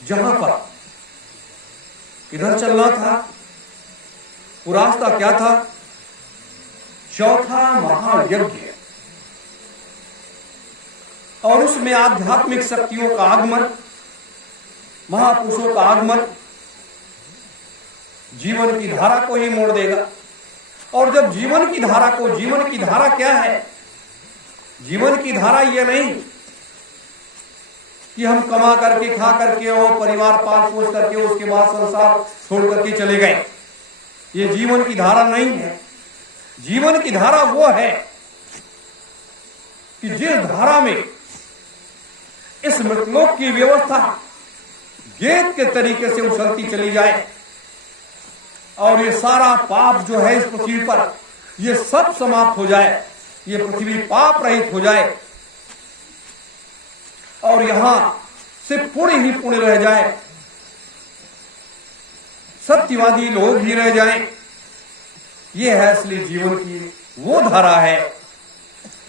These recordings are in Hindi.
जहां पर किधर चलना था, वो रास्ता क्या था? चौथा महायज्ञ। और उसमें आध्यात्मिक शक्तियों का आगमन, महापुरुषों का आगमन जीवन की धारा को ही मोड़ देगा। और जब जीवन की धारा को, जीवन की धारा क्या है? जीवन की धारा यह नहीं कि हम कमा करके, खा करके और परिवार पाल पोष करके उसके बाद संसार छोड़ करके चले गए। ये जीवन की धारा नहीं है। जीवन की धारा वो है कि जिस धारा में इस मृतलोक की व्यवस्था गेंद के तरीके से उछलती चली जाए और ये सारा पाप जो है इस पृथ्वी पर, ये सब समाप्त हो जाए, ये पृथ्वी पाप रहित हो जाए और यहां से पुण्य ही पुण्य रह जाए, सत्यवादी लोग ही रह जाएं। ये है असली जीवन की वो धारा है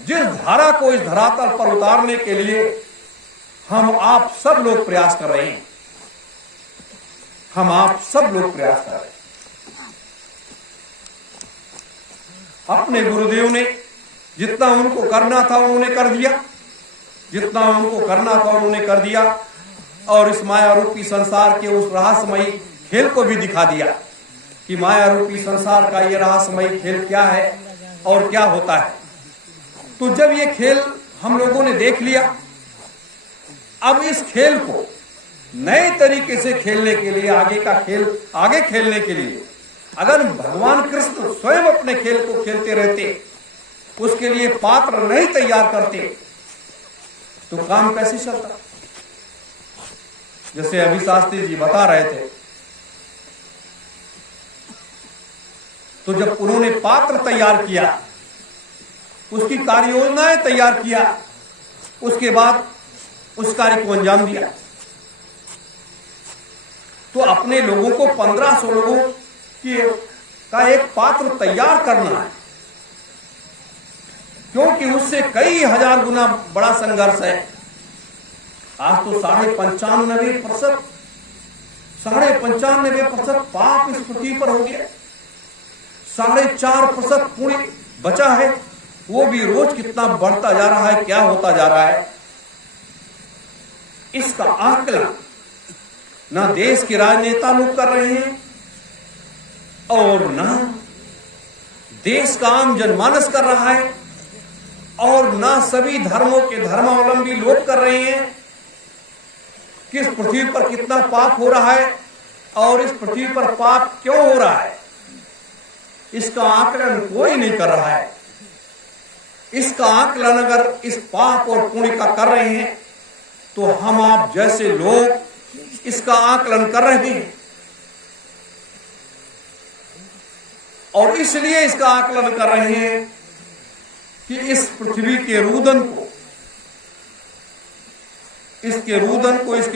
जिस धारा को इस धरातल पर उतारने के लिए हम आप सब लोग प्रयास कर रहे हैं। हम आप सब लोग प्रयास कर रहे हैं। अपने गुरुदेव ने जितना उनको करना था उन्होंने कर दिया, जितना उनको करना था उन्होंने कर दिया और इस माया रूपी संसार के उस रहस्यमयी खेल को भी दिखा दिया कि माया रूपी संसार का ये रहस्यमयी खेल क्या है और क्या होता है। तो जब ये खेल हम लोगों ने देख लिया, अब इस खेल को नए तरीके से खेलने के लिए, आगे का खेल आगे खेलने के लिए अगर भगवान कृष्ण स्वयं अपने खेल को खेलते रहते, उसके लिए पात्र नहीं तैयार करते, तो काम कैसे चलता? जैसे अभी शास्त्री जी बता रहे थे, तो जब उन्होंने पात्र तैयार किया, उसकी कार्य योजनाएं तैयार किया, उसके बाद उस कार्य को अंजाम दिया, तो अपने लोगों को 1500 लोगों का एक पात्र तैयार करना है, क्योंकि उससे कई हजार गुना बड़ा संघर्ष है। आज तो 95% पाप इस पृथ्वी पर हो गया, 4.5% पुण्य बचा है, वो भी रोज कितना बढ़ता जा रहा है, क्या होता जा रहा है, इसका आकलन ना देश के राजनेता लोग कर रहे हैं और ना देश का आम जनमानस कर रहा है और ना सभी धर्मों के धर्मावलंबी लोग कर रहे हैं। किस पृथ्वी पर कितना पाप हो रहा है और इस पृथ्वी पर पाप क्यों हो रहा है, इसका आकलन कोई नहीं कर रहा है। इसका आकलन अगर इस पाप और पुण्य का कर रहे हैं तो हम आप जैसे लोग इसका आकलन कर रहे हैं और इसलिए इसका आकलन कर रहे हैं कि इस पृथ्वी के रुदन को, इसके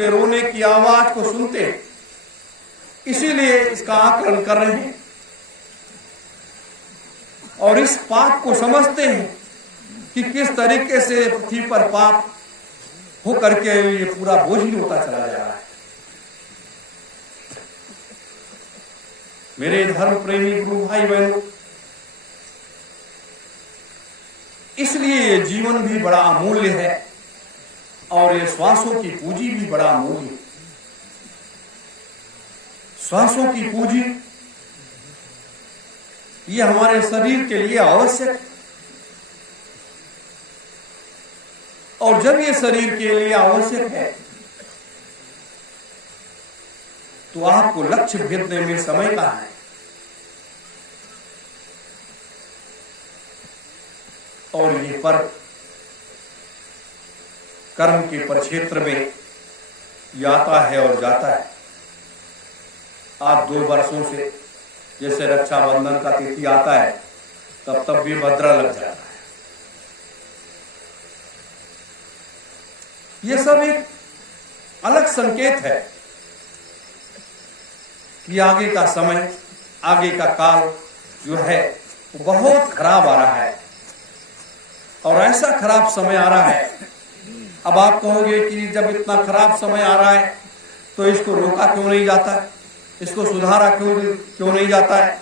रोने की आवाज को सुनते हैं, इसीलिए इसका आकलन कर रहे हैं और इस पाप को समझते हैं कि किस तरीके से पृथ्वी पर पाप हो करके ये पूरा बोझ ही होता चला जा रहा है। मेरे धर्म प्रेमी गुरु भाई बहनों, इसलिए ये जीवन भी बड़ा अमूल्य है और ये श्वासों की पूंजी भी बड़ा अमूल्य है। श्वासों की पूंजी ये हमारे शरीर के लिए आवश्यक है और जब ये शरीर के लिए आवश्यक है तो आपको लक्ष्य भेदने में समय कहां है। और ये पर्व कर्म के परिक्षेत्र में आता है और जाता है। आज 2 वर्षों से जैसे रक्षाबंधन का तिथि आता है तब भी भद्रा लग जाता है। ये सब एक अलग संकेत है कि आगे का समय, आगे का काल जो है वो बहुत खराब आ रहा है और ऐसा खराब समय आ रहा है। अब आप कहोगे कि जब इतना खराब समय आ रहा है तो इसको रोका क्यों नहीं जाता है, इसको सुधारा क्यों नहीं जाता है।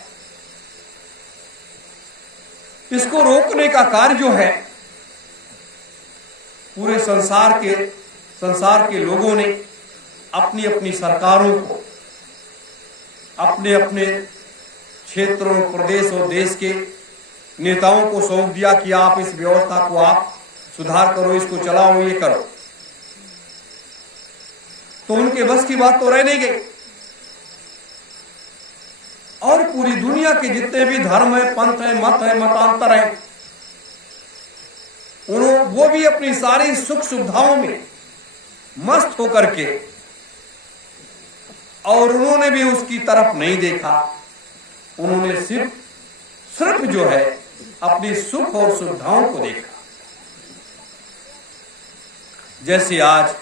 इसको रोकने का कार्य जो है पूरे संसार के लोगों ने अपनी अपनी सरकारों को, अपने अपने क्षेत्रों, प्रदेश और देश के नेताओं को सौंप दिया कि आप इस व्यवस्था को आप सुधार करो, इसको चलाओ, ये करो। तो उनके बस की बात तो रह नहीं गई। और पूरी दुनिया के जितने भी धर्म है, पंथ है, मत है, मतांतर है, वो भी अपनी सारी सुख सुविधाओं में मस्त होकर के, और उन्होंने भी उसकी तरफ नहीं देखा। उन्होंने सिर्फ जो है अपनी सुख और सुविधाओं को देखा। जैसे आज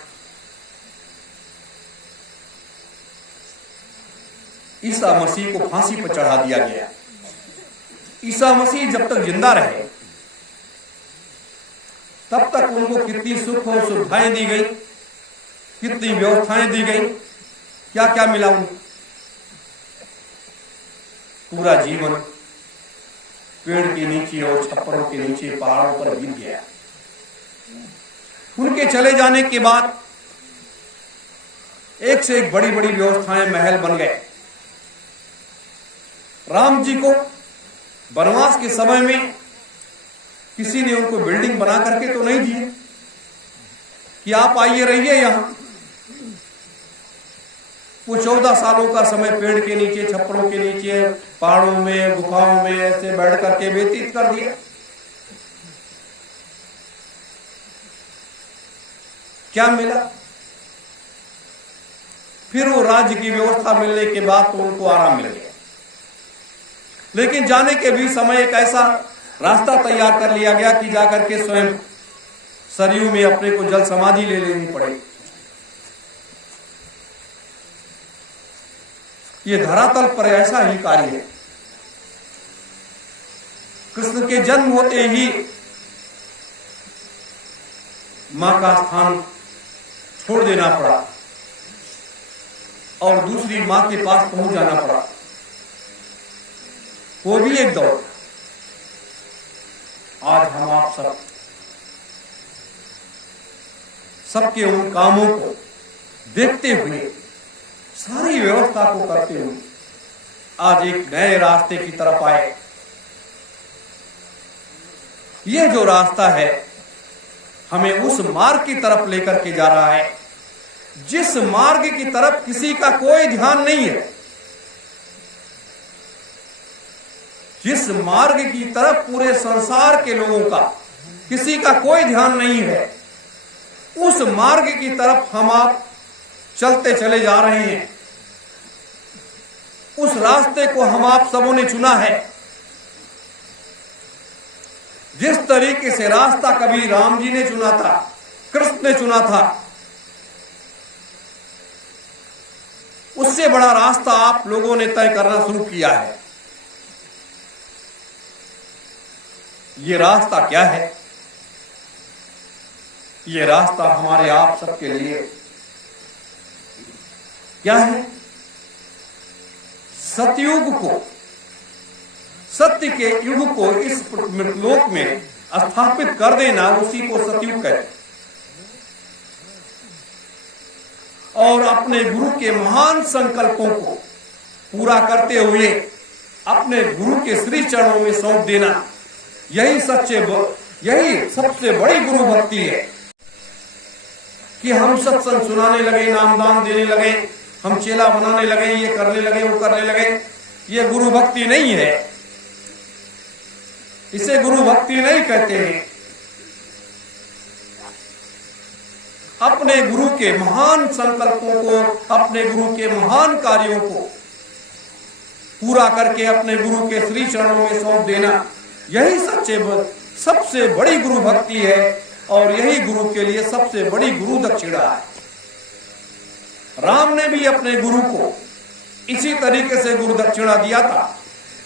ईसा मसीह को फांसी पर चढ़ा दिया गया। ईसा मसीह जब तक जिंदा रहे तब तक उनको कितनी सुख और सुविधाएं दी गई, कितनी व्यवस्थाएं दी गई, क्या क्या मिला उनको। पूरा जीवन पेड़ के नीचे और छप्परों के नीचे, पहाड़ों पर बीत गया। उनके चले जाने के बाद एक से एक बड़ी बड़ी व्यवस्थाएं, महल बन गए। राम जी को वनवास के समय में किसी ने उनको बिल्डिंग बना करके तो नहीं दी कि आप आइए रहिए यहां। वो 14 सालों का समय पेड़ के नीचे, छप्परों के नीचे, पहाड़ों में, गुफाओं में ऐसे बैठ करके व्यतीत कर दिया। क्या मिला? फिर वो राज्य की व्यवस्था मिलने के बाद तो उनको आराम मिल गया। लेकिन जाने के भी समय एक ऐसा रास्ता तैयार कर लिया गया कि जाकर के स्वयं सरयू में अपने को जल समाधि ले लेनी पड़ेगी। ये धरातल पर ऐसा ही कार्य है। कृष्ण के जन्म होते ही मां का स्थान छोड़ देना पड़ा और दूसरी मां के पास पहुंच जाना पड़ा। वो भी एक दौर। आज हम आप सबके उन कामों को देखते हुए, सारी व्यवस्था को करते हुए आज एक नए रास्ते की तरफ आए। यह जो रास्ता है हमें उस मार्ग की तरफ लेकर के जा रहा है जिस मार्ग की तरफ किसी का कोई ध्यान नहीं है, जिस मार्ग की तरफ पूरे संसार के लोगों का किसी का कोई ध्यान नहीं है, उस मार्ग की तरफ हम आप चलते चले जा रहे हैं। उस रास्ते को हम आप सबों ने चुना है। जिस तरीके से रास्ता कभी राम जी ने चुना था, कृष्ण ने चुना था, उससे बड़ा रास्ता आप लोगों ने तय करना शुरू किया है। ये रास्ता क्या है? ये रास्ता हमारे आप सबके लिए क्या है? सतयुग को, सत्य के युग को इस लोक में स्थापित कर देना, उसी को सतयुग कहते हैं। और अपने गुरु के महान संकल्पों को पूरा करते हुए अपने गुरु के श्री चरणों में सौंप देना, यही सबसे बड़ी गुरु भक्ति है। कि हम सत्संग सुनाने लगे, नामदान देने लगे, हम चेला बनाने लगे, ये करने लगे, वो करने लगे, ये गुरु भक्ति नहीं है। इसे गुरु भक्ति नहीं कहते हैं। अपने गुरु के महान संकल्पों को, अपने गुरु के महान कार्यों को पूरा करके अपने गुरु के श्री चरणों में सौंप देना, यही सबसे बड़ी गुरु भक्ति है। और यही गुरु के लिए सबसे बड़ी गुरु दक्षिणा है। राम ने भी अपने गुरु को इसी तरीके से गुरु दक्षिणा दिया था।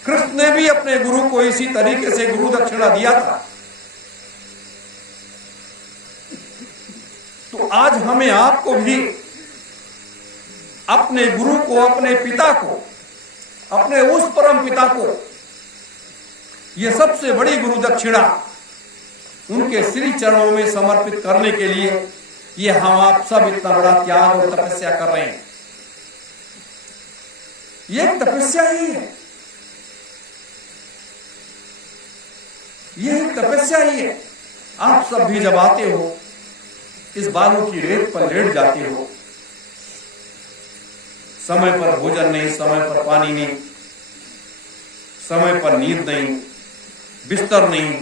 कृष्ण ने भी अपने गुरु को इसी तरीके से गुरु दक्षिणा दिया था। तो आज हमें आपको भी अपने गुरु को, अपने पिता को, अपने उस परम पिता को ये सबसे बड़ी गुरु दक्षिणा उनके श्री चरणों में समर्पित करने के लिए ये हम आप सब इतना बड़ा त्याग और तपस्या कर रहे हैं। ये एक तपस्या ही है, ये एक तपस्या ही है। आप सब भी जब आते हो, इस बालू की रेत पर लेट जाते हो, समय पर भोजन नहीं, समय पर पानी नहीं, समय पर नींद नहीं, बिस्तर नहीं,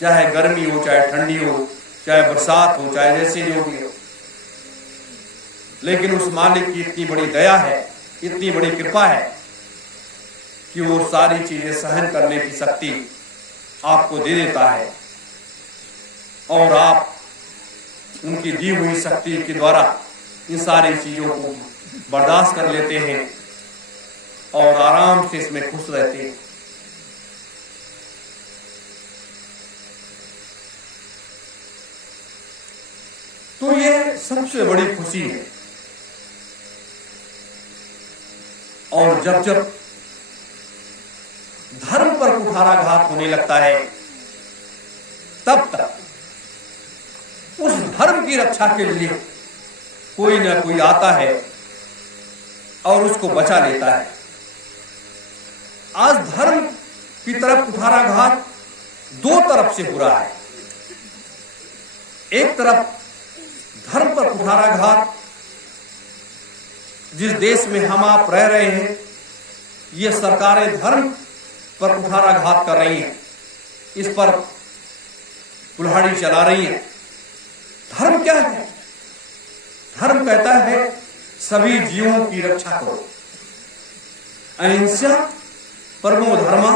चाहे गर्मी हो, चाहे ठंडी हो, चाहे बरसात हो, चाहे जैसे जो भी हो, लेकिन उस मालिक की इतनी बड़ी दया है, इतनी बड़ी कृपा है कि वो सारी चीजें सहन करने की शक्ति आपको दे देता है और आप उनकी दी हुई शक्ति के द्वारा इन सारी चीजों को बर्दाश्त कर लेते हैं और आराम से इसमें खुश रहते हैं। तो ये सबसे बड़ी खुशी है। और जब जब धर्म पर कुठाराघात होने लगता है, तब तक उस धर्म की रक्षा के लिए कोई ना कोई आता है और उसको बचा लेता है। आज धर्म की तरफ कुठाराघात दो तरफ से हो रहा है। एक तरफ धर्म पर कुठाराघात, जिस देश में हम आप रह रहे हैं, ये सरकारें धर्म पर कुठाराघात कर रही हैं, इस पर कुल्हाड़ी चला रही हैं। धर्म क्या है? धर्म कहता है सभी जीवों की रक्षा करो। अहिंसा परमो धर्मा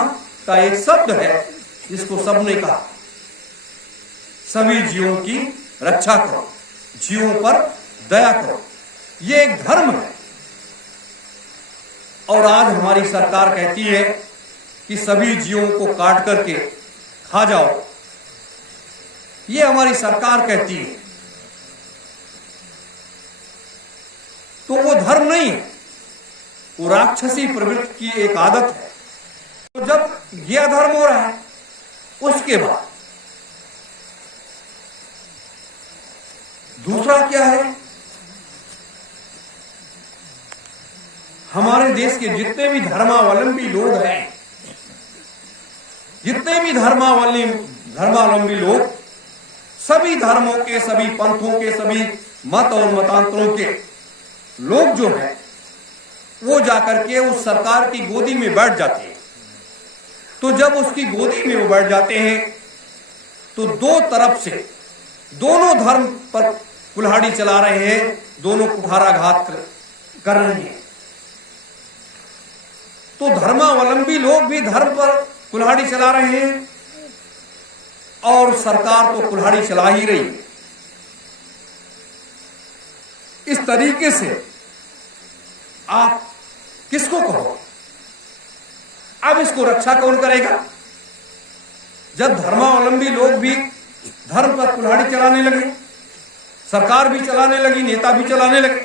का एक शब्द है जिसको सबने कहा, सभी जीवों की रक्षा करो, जीवों पर दया करो, ये एक धर्म है। और आज हमारी सरकार कहती है कि सभी जीवों को काट करके खा जाओ, ये हमारी सरकार कहती है। तो वो धर्म नहीं है, वो राक्षसी प्रवृत्ति की एक आदत है। तो जब ये अधर्म हो रहा है, उसके बाद दूसरा क्या है? हमारे देश के जितने भी धर्मावलंबी लोग हैं, जितने भी धर्मावलंबी लोग, सभी धर्मों के, सभी पंथों के, सभी मत और मतांतरों के लोग जो हैं, वो जाकर के उस सरकार की गोदी में बैठ जाते हैं। तो जब उसकी गोदी में वो बैठ जाते हैं, तो दो तरफ से दोनों धर्म पर कुल्हाड़ी चला रहे हैं, दोनों कुठाराघात कर रहे हैं। तो धर्मावलंबी लोग भी धर्म पर कुल्हाड़ी चला रहे हैं और सरकार तो कुल्हाड़ी चला ही रही है। इस तरीके से आप किसको कहो? अब इसको रक्षा कौन करेगा? जब धर्मावलंबी लोग भी धर्म पर कुल्हाड़ी चलाने लगे, सरकार भी चलाने लगी, नेता भी चलाने लगे,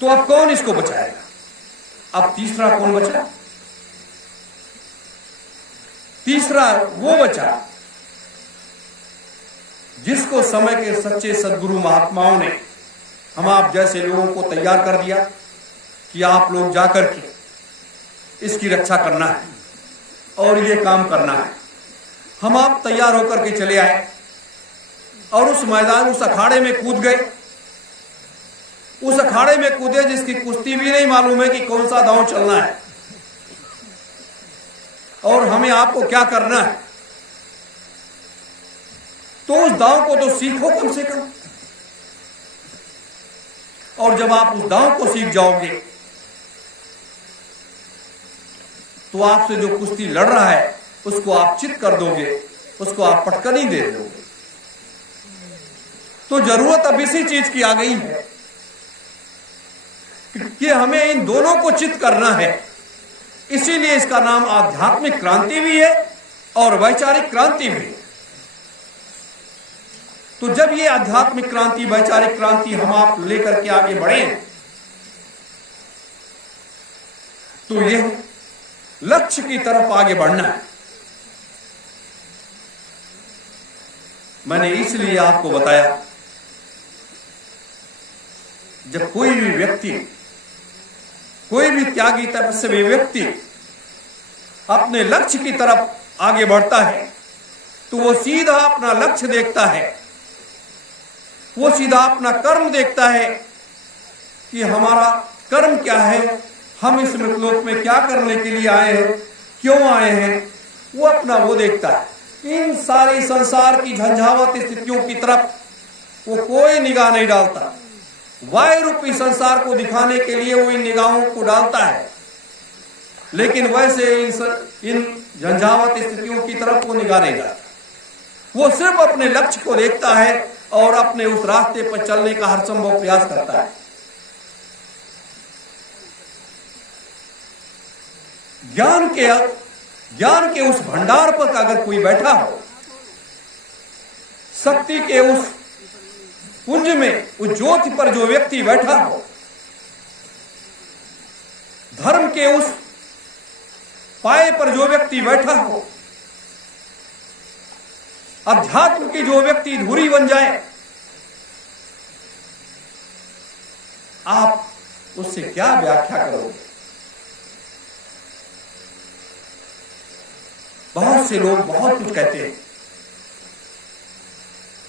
तो अब कौन इसको बचाएगा? अब तीसरा कौन बचा? तीसरा वो बचा जिसको समय के सच्चे सद्गुरु महात्माओं ने हम आप जैसे लोगों को तैयार कर दिया कि आप लोग जाकर के इसकी रक्षा करना है और ये काम करना है। हम आप तैयार होकर के चले आए और उस मैदान, उस अखाड़े में कूद गए। उस अखाड़े में कूदे जिसकी कुश्ती भी नहीं मालूम है कि कौन सा दांव चलना है और हमें आपको क्या करना है। तो उस दांव को तो सीखो कम से कम। और जब आप उस दांव को सीख जाओगे तो आपसे जो कुश्ती लड़ रहा है उसको आप चित कर दोगे, उसको आप पटकनी दे दोगे। तो जरूरत अब इसी चीज की आ गई है कि हमें इन दोनों को चित करना है। इसीलिए इसका नाम आध्यात्मिक क्रांति भी है और वैचारिक क्रांति भी है। तो जब ये आध्यात्मिक क्रांति, वैचारिक क्रांति हम आप लेकर के आगे बढ़े हैं, तो ये लक्ष्य की तरफ आगे बढ़ना है। मैंने इसलिए आपको बताया, जब कोई भी व्यक्ति, कोई भी त्यागी तपस्वी व्यक्ति अपने लक्ष्य की तरफ आगे बढ़ता है, तो वो सीधा अपना लक्ष्य देखता है, वो सीधा अपना कर्म देखता है कि हमारा कर्म क्या है, हम इस मृतलोक में क्या करने के लिए आए हैं, क्यों आए हैं, वो अपना वो देखता है। इन सारी संसार की झंझावत स्थितियों की तरफ वो कोई निगाह नहीं डालता। वायु रूपी संसार को दिखाने के लिए वो इन निगाहों को डालता है, लेकिन वैसे इन झंझावत स्थितियों की तरफ वो निगाह नहीं डालता। वो सिर्फ अपने लक्ष्य को देखता है और अपने उस रास्ते पर चलने का हर संभव प्रयास करता है। ज्ञान के उस भंडार पर अगर कोई बैठा हो, शक्ति के उस पुंज में, उस ज्योति पर जो व्यक्ति बैठा हो, धर्म के उस पाए पर जो व्यक्ति बैठा हो, अध्यात्म की जो व्यक्ति धुरी बन जाए, आप उससे क्या व्याख्या करोगे? बहुत से लोग बहुत कुछ कहते हैं।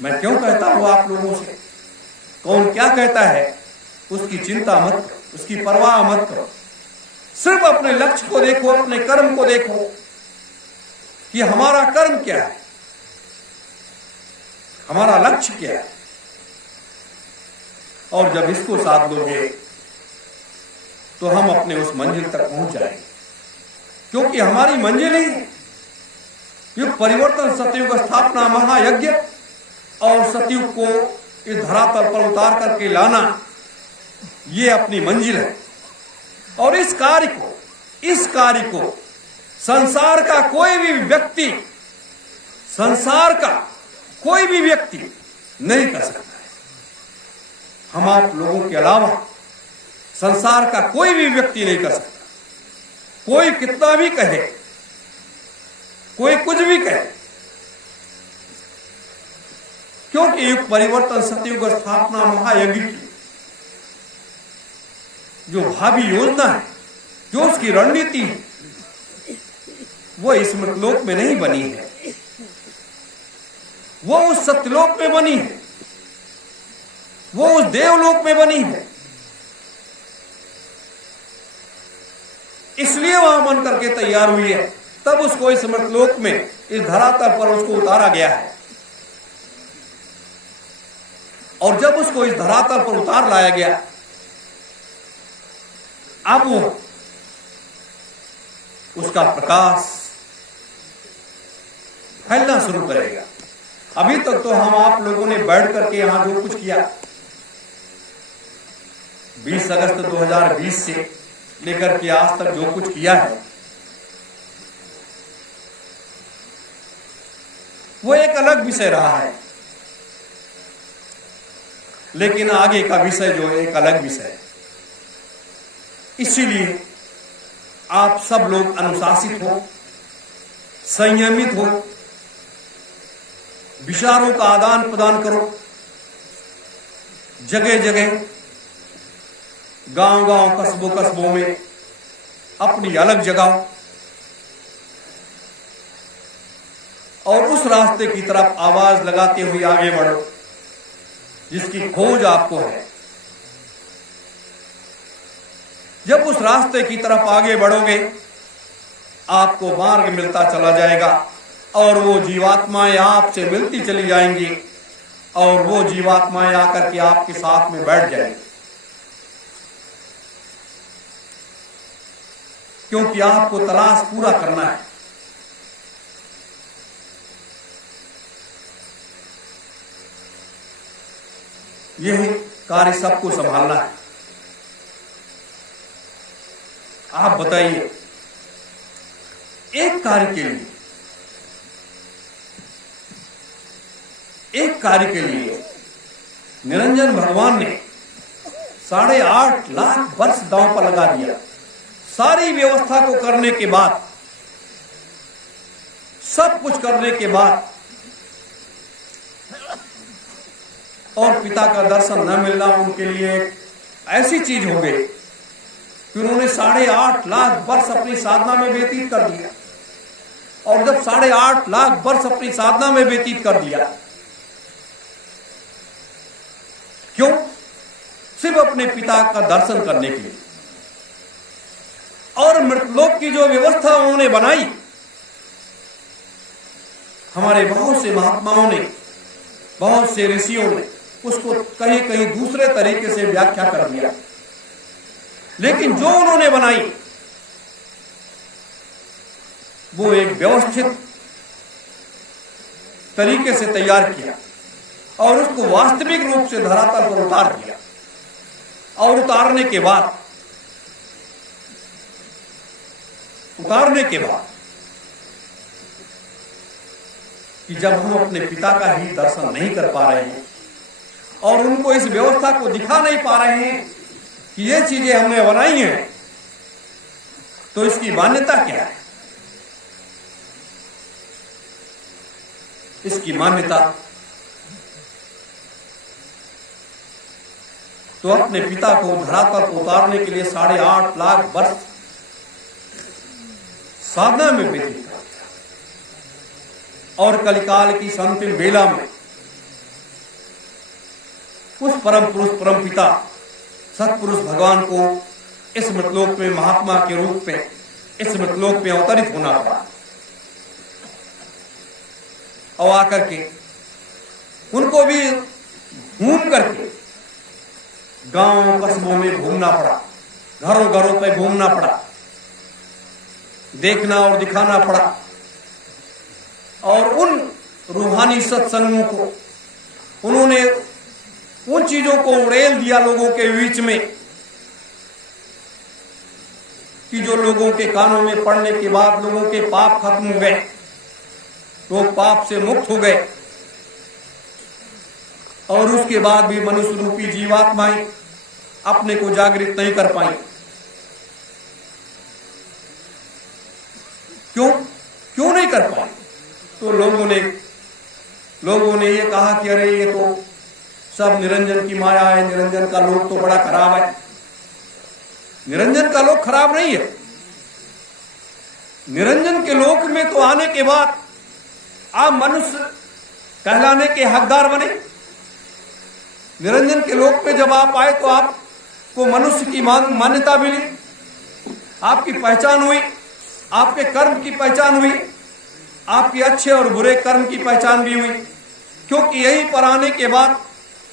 मैं क्यों कहता हूं आप लोगों से, कौन क्या कहता है उसकी चिंता मत करो, उसकी परवाह मत करो। सिर्फ अपने लक्ष्य को देखो, अपने कर्म को देखो कि हमारा कर्म क्या है, हमारा लक्ष्य क्या है। और जब इसको साथ लोगे तो हम अपने उस मंजिल तक पहुंच जाएंगे, क्योंकि हमारी मंजिल ही युग परिवर्तन, सतयुग स्थापना, महायज्ञ और सतयुग को इस धरातल पर उतार करके लाना, ये अपनी मंजिल है। और इस कार्य को संसार का कोई भी व्यक्ति नहीं कर सकता है। हम आप लोगों के अलावा संसार का कोई भी व्यक्ति नहीं कर सकता। कोई कितना भी कहे, कोई कुछ भी कहे, क्योंकि युग परिवर्तन, सतयुग स्थापना, महायज्ञ की जो भावी योजना है, जो उसकी रणनीति है, वो इस मृतलोक में नहीं बनी है, वो उस सत्यलोक में बनी है, वो उस देवलोक में बनी है। इसलिए वहां बन करके तैयार हुई है, तब उसको इस मृतलोक में, इस धरातल पर उसको उतारा गया है। और जब उसको इस धरातल पर उतार लाया गया, अब वो उसका प्रकाश फैलना शुरू करेगा। अभी तक तो हम आप लोगों ने बैठ करके यहां जो कुछ किया, 20 अगस्त 2020 से लेकर के आज तक जो कुछ किया है, वो एक अलग विषय रहा है। लेकिन आगे का विषय जो है एक अलग विषय है। इसीलिए आप सब लोग अनुशासित हो, संयमित हो, विचारों का आदान प्रदान करो, जगह जगह, गांव-गांव, कस्बों में अपनी अलग जगाओ और उस रास्ते की तरफ आवाज लगाते हुए आगे बढ़ो जिसकी खोज आपको है। जब उस रास्ते की तरफ आगे बढ़ोगे, आपको मार्ग मिलता चला जाएगा और वो जीवात्माएं आपसे मिलती चली जाएंगी और वो जीवात्माएं आकर के आपके साथ में बैठ जाएंगी, क्योंकि आपको तलाश पूरा करना है। यही कार्य सबको संभालना है। आप बताइए, एक कार्य के लिए एक कार्य के लिए निरंजन भगवान ने 8.5 लाख वर्ष दांव पर लगा दिया। सारी व्यवस्था को करने के बाद, सब कुछ करने के बाद, और पिता का दर्शन न मिलना उनके लिए ऐसी चीज हो गई कि उन्होंने 8.5 लाख वर्ष अपनी साधना में व्यतीत कर दिया। और जब 8.5 लाख वर्ष अपनी साधना में व्यतीत कर दिया, क्यों? सिर्फ अपने पिता का दर्शन करने के लिए। और मृतलोक की जो व्यवस्था उन्होंने बनाई, हमारे बहुत से महात्माओं ने, बहुत से ऋषियों ने उसको कहीं कहीं दूसरे तरीके से व्याख्या कर दिया, लेकिन जो उन्होंने बनाई वो एक व्यवस्थित तरीके से तैयार किया और उसको वास्तविक रूप से धरातल पर उतार दिया। और उतारने के बाद कि जब हम अपने पिता का ही दर्शन नहीं कर पा रहे हैं और उनको इस व्यवस्था को दिखा नहीं पा रहे हैं कि ये चीजें हमने बनाई हैं, तो इसकी मान्यता क्या है? इसकी मान्यता तो अपने पिता को धरातल पर उतारने के लिए 8.5 लाख वर्ष साधना में व्यतीत कर दिया। और कलिकाल की अंतिम बेला में उस परम पुरुष, परम पिता, सतपुरुष भगवान को इस मृतलोक में महात्मा के रूप में इस मृतलोक में अवतरित होना पड़ा। और आकर के उनको भी घूम करके गांव कस्बों में घूमना पड़ा, घरों घरों पे घूमना पड़ा, देखना और दिखाना पड़ा। और उन रूहानी सत्संगों को उन्होंने उन चीजों को उड़ेल दिया लोगों के बीच में कि जो लोगों के कानों में पड़ने के बाद लोगों के पाप खत्म हो गए, लोग पाप से मुक्त हो गए। और उसके बाद भी मनुष्य रूपी जीवात्माएं अपने को जागृत नहीं कर पाई। क्यों नहीं कर पाए? तो लोगों ने ये कहा कि अरे ये तो सब निरंजन की माया है, निरंजन का लोक तो बड़ा खराब है। निरंजन का लोक खराब नहीं है। निरंजन के लोक में तो आने के बाद आप मनुष्य कहलाने के हकदार बने। निरंजन के लोक में जब आप आए तो आपको मनुष्य की मान्यता मिली, आपकी पहचान हुई, आपके कर्म की पहचान हुई, आपके अच्छे और बुरे कर्म की पहचान भी हुई। क्योंकि यहीं पर आने के बाद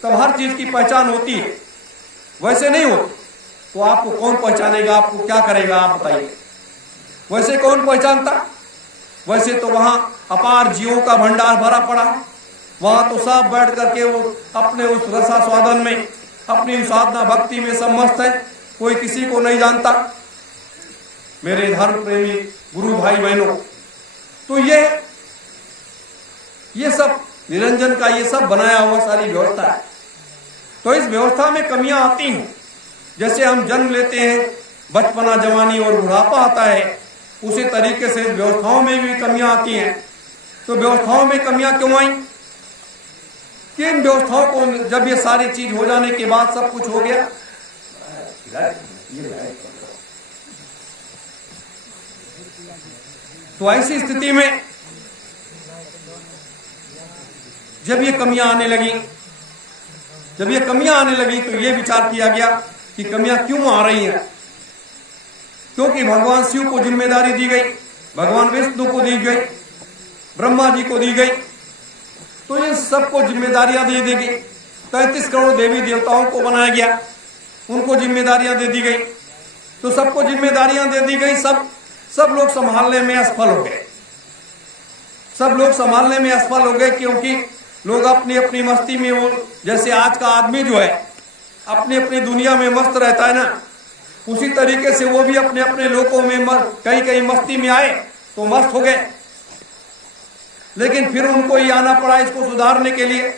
तब हर चीज की पहचान होती है, वैसे नहीं होती। तो आपको कौन पहचानेगा, आपको क्या करेगा, आप बताइए। वैसे कौन पहचानता? वैसे तो वहां अपार जीवों का भंडार भरा पड़ा है। वहां तो सब बैठ करके वो अपने उस रसास्वादन में, अपनी साधना भक्ति में समस्त है, कोई किसी को नहीं जानता। मेरे धर्म प्रेमी गुरु भाई बहनों, तो ये सब निरंजन का ये सब बनाया हुआ सारी व्यवस्था है। तो इस व्यवस्था में कमियां आती हैं। जैसे हम जन्म लेते हैं, बचपना, जवानी और बुढ़ापा आता है, उसी तरीके से व्यवस्थाओं में भी कमियां आती हैं। तो व्यवस्थाओं में कमियां क्यों आई? कि इन व्यवस्थाओं को जब ये सारी चीज हो जाने के बाद सब कुछ हो गया, तो ऐसी स्थिति में जब ये कमियां आने लगी तो ये विचार किया गया कि कमियां क्यों आ रही हैं। क्योंकि भगवान शिव को जिम्मेदारी दी गई, भगवान विष्णु को दी गई, ब्रह्मा जी को दी गई, तो ये सबको जिम्मेदारियां दे दी गई। 33 करोड़ देवी देवताओं को बनाया गया, उनको जिम्मेदारियां दे दी गई। तो सबको जिम्मेदारियां दे दी गई, सब लोग संभालने में असफल हो गए। सब लोग संभालने में असफल हो गए क्योंकि लोग अपनी अपनी मस्ती में, वो जैसे आज का आदमी जो है अपनी अपनी दुनिया में मस्त रहता है ना, उसी तरीके से वो भी अपने अपने लोकों में कहीं कहीं मस्ती में आए तो मस्त हो गए। लेकिन फिर उनको ही आना पड़ा इसको सुधारने के लिए।